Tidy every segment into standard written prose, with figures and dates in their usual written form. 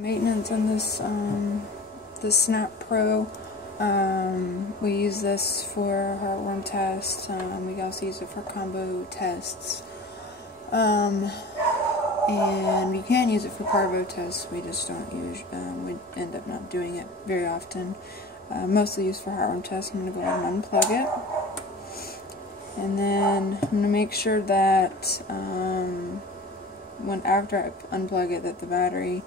Maintenance on this the Snap Pro. We use this for heartworm tests. We also use it for combo tests. And you can use it for parvo tests. We just don't use. We end up not doing it very often. Mostly used for heartworm tests. I'm going to go ahead and unplug it. And then I'm going to make sure that after I unplug it, that the battery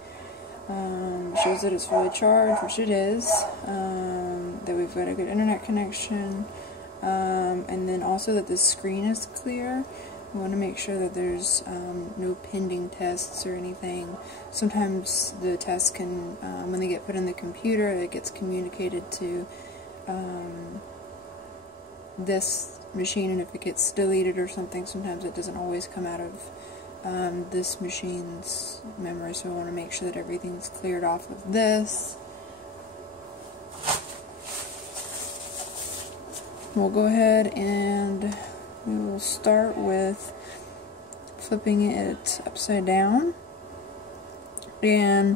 shows that it's fully charged, which it is, that we've got a good internet connection, and then also that the screen is clear. We want to make sure that there's no pending tests or anything. Sometimes the tests can, when they get put in the computer, it gets communicated to this machine, and if it gets deleted or something, sometimes it doesn't always come out of this machine's memory, so we want to make sure that everything's cleared off of this. We'll go ahead and we will start with flipping it upside down. And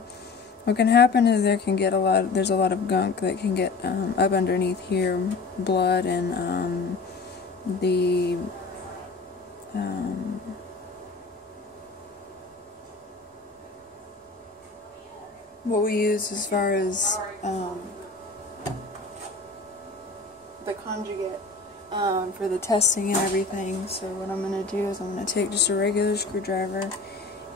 what can happen is there's a lot of gunk that can get up underneath here, blood and what we use as far as the conjugate for the testing and everything. So what I'm going to do is I'm going to take just a regular screwdriver,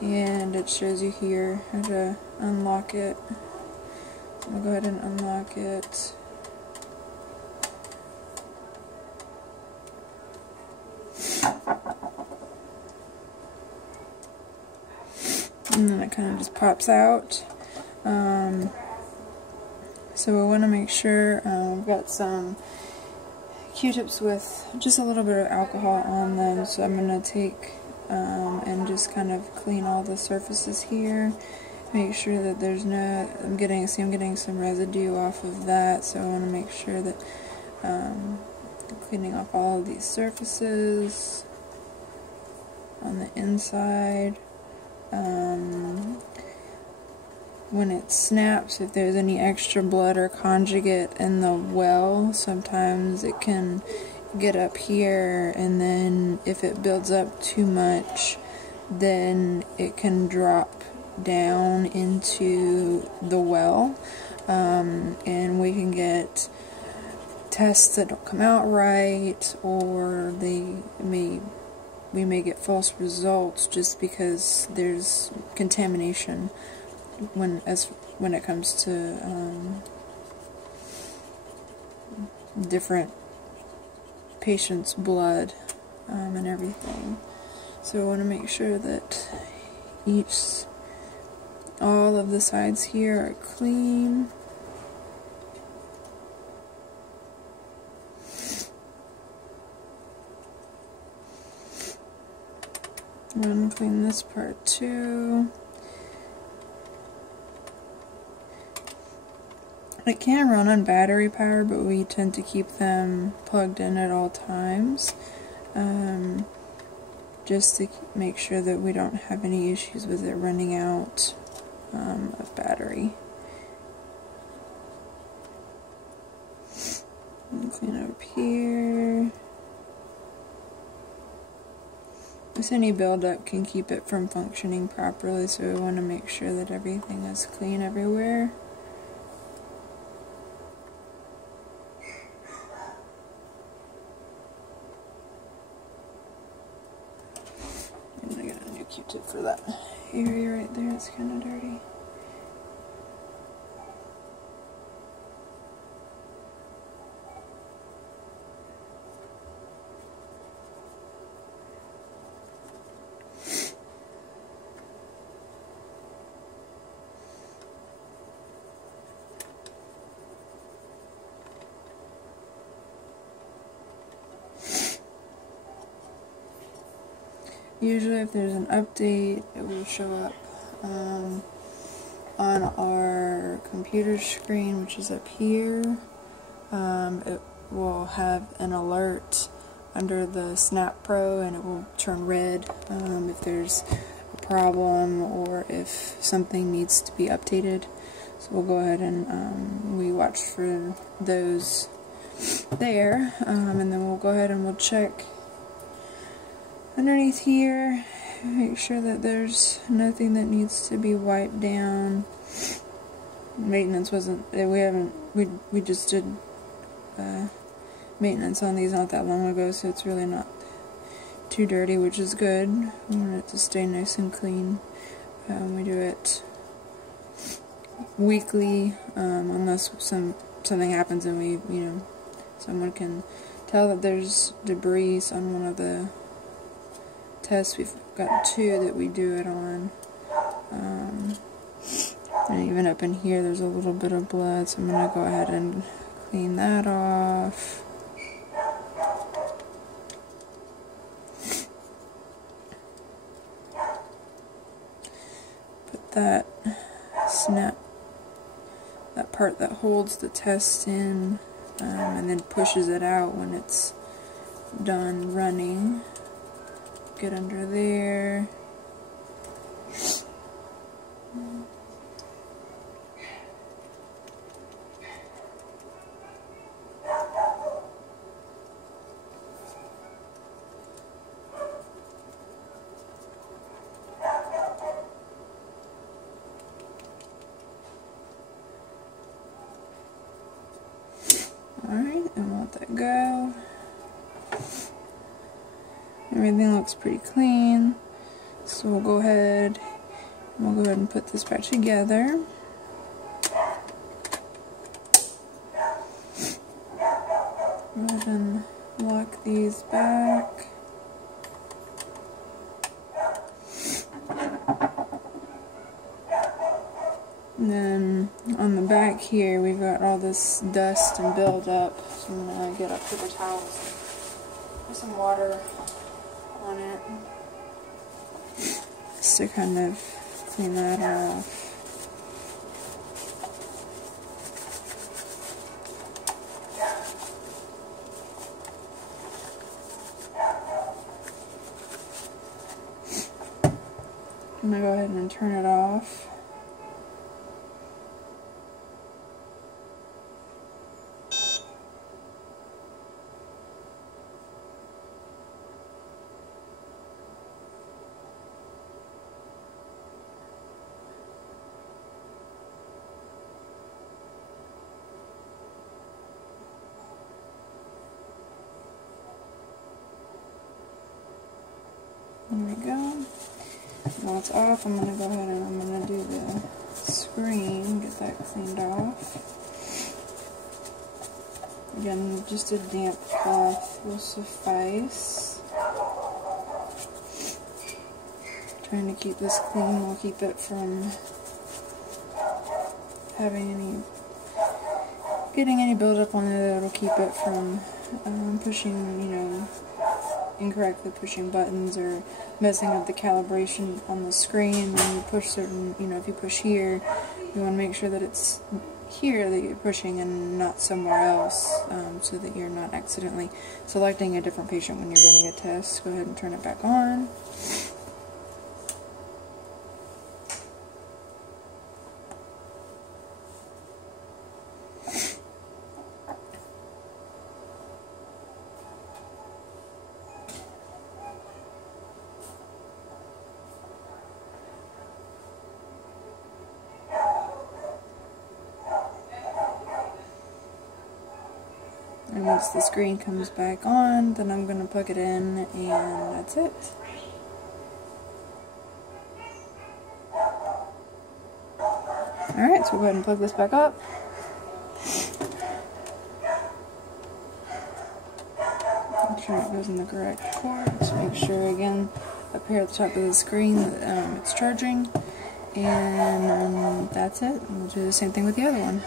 and it shows you here how to unlock it. I'm going to go ahead and unlock it. And then it kind of just pops out. So we want to make sure we've got some Q-tips with just a little bit of alcohol on them. So I'm going to take and just kind of clean all the surfaces here. Make sure that there's no, I'm getting some residue off of that. So I want to make sure that I'm cleaning off all of these surfaces on the inside. When it snaps, if there's any extra blood or conjugate in the well, sometimes it can get up here, and then if it builds up too much, then it can drop down into the well, and we can get tests that don't come out right, or we may get false results just because there's contamination when it comes to different patients' blood and everything. So we want to make sure that all of the sides here are clean. I'm going to clean this part too. It can run on battery power, but we tend to keep them plugged in at all times, just to make sure that we don't have any issues with it running out of battery. Clean up here. Just any buildup can keep it from functioning properly, so we want to make sure that everything is clean everywhere. I'm going to get a new Q-tip for that area right there, it's kind of dirty. Usually if there's an update, it will show up on our computer screen, which is up here. It will have an alert under the Snap Pro, and it will turn red if there's problem or if something needs to be updated. So we'll go ahead and we watch for those there, and then we'll go ahead and we'll check underneath here, make sure that there's nothing that needs to be wiped down. Maintenance wasn't, we just did maintenance on these not that long ago, so it's really not too dirty, which is good. We want it to stay nice and clean. We do it weekly, unless something happens and someone can tell that there's debris on one of the tests. We've got 2 that we do it on. And even up in here there's a little bit of blood, so I'm going to go ahead and clean that off. Put that snap, that part that holds the test in, and then pushes it out when it's done running. Get under there. Alright, and let that go. Everything looks pretty clean, so we'll go ahead and put this back together. Go ahead and lock these back. And then on the back here we've got all this dust and buildup, so I'm going to get up paper towels, put some water on it just to kind of clean that off. I'm going to go ahead and turn it off. There we go. Now it's off, I'm going to go ahead and I'm going to do the screen, get that cleaned off. Again, just a damp cloth will suffice. Trying to keep this clean will keep it from getting any buildup on it. It'll keep it from pushing, incorrectly pushing buttons or messing up the calibration on the screen. When you push certain, if you push here, you want to make sure that it's here that you're pushing and not somewhere else, so that you're not accidentally selecting a different patient when you're running a test. Go ahead and turn it back on. And once the screen comes back on, then I'm going to plug it in, and that's it. Alright, so we'll go ahead and plug this back up. Make sure it goes in the correct cords. Make sure, again, up here at the top of the screen that it's charging. And that's it. We'll do the same thing with the other one.